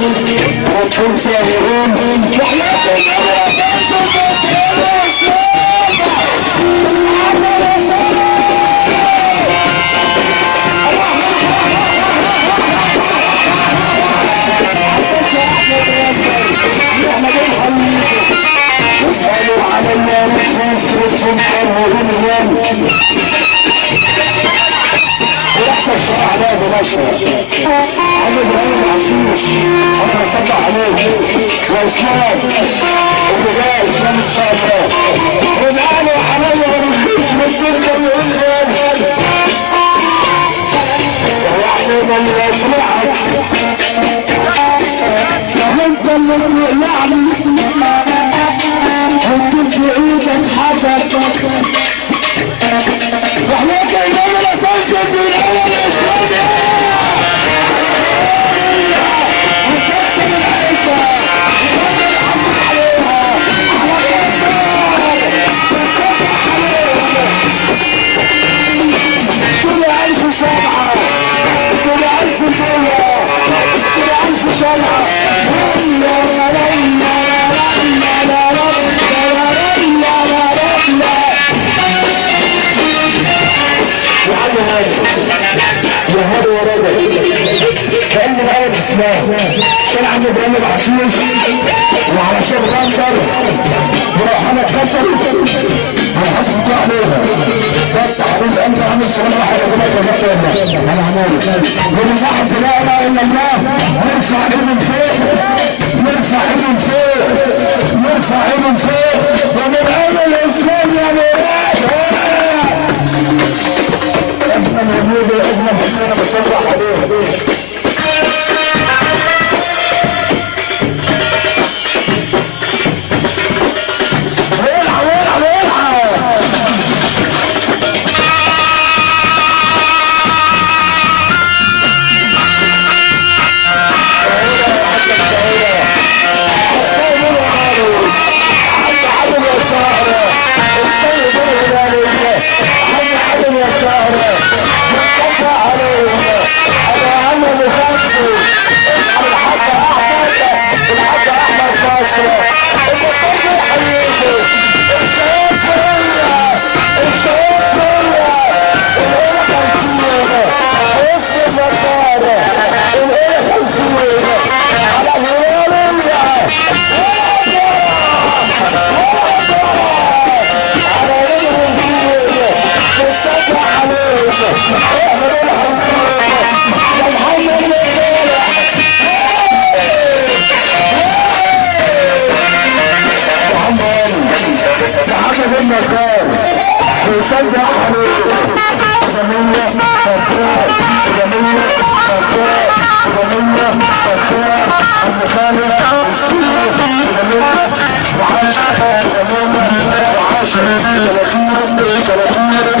وكل ساهرين وقالوا عملنا نفوس والسلطان وبالغم ورحت الشرع عليها بمشرق عم ابراهيم عشيش انا بصدق عليه واسلام وبدايه اسلام ان شاء الله وقالوا عليا ورخيص من الدنيا والغم واحنا من يسمعك انت اللي بتقلعني وانت في ايدك حدك واحنا كينا لا تنزل بالاول الاسلامي وكسر العيشه ونلعب عليها على كل 1000 شمعه كل 1000 زيه كل 1000 شمعه يا هذا ورده كأن الأول إسلام كان عند إبراهيم العشيش وعلى شيخ غندر وروحنا اتكسر والحصن بتاع عليها فتح حبيب قلبي عامل سلام واحد أبوك وجبت أنا عمالي ومن واحد لا إله إلا الله نرفع إيده فوق نرفع إيده فوق نرفع إيده فوق ومن أول الإسلام يعني احنا موجود احنا انا بصرح عليه ويصدق عليه جميلة فتاة جميلة فتاة جميلة فتاة المخالفة السنة جميلة وعاشر جميلة وعاشر 30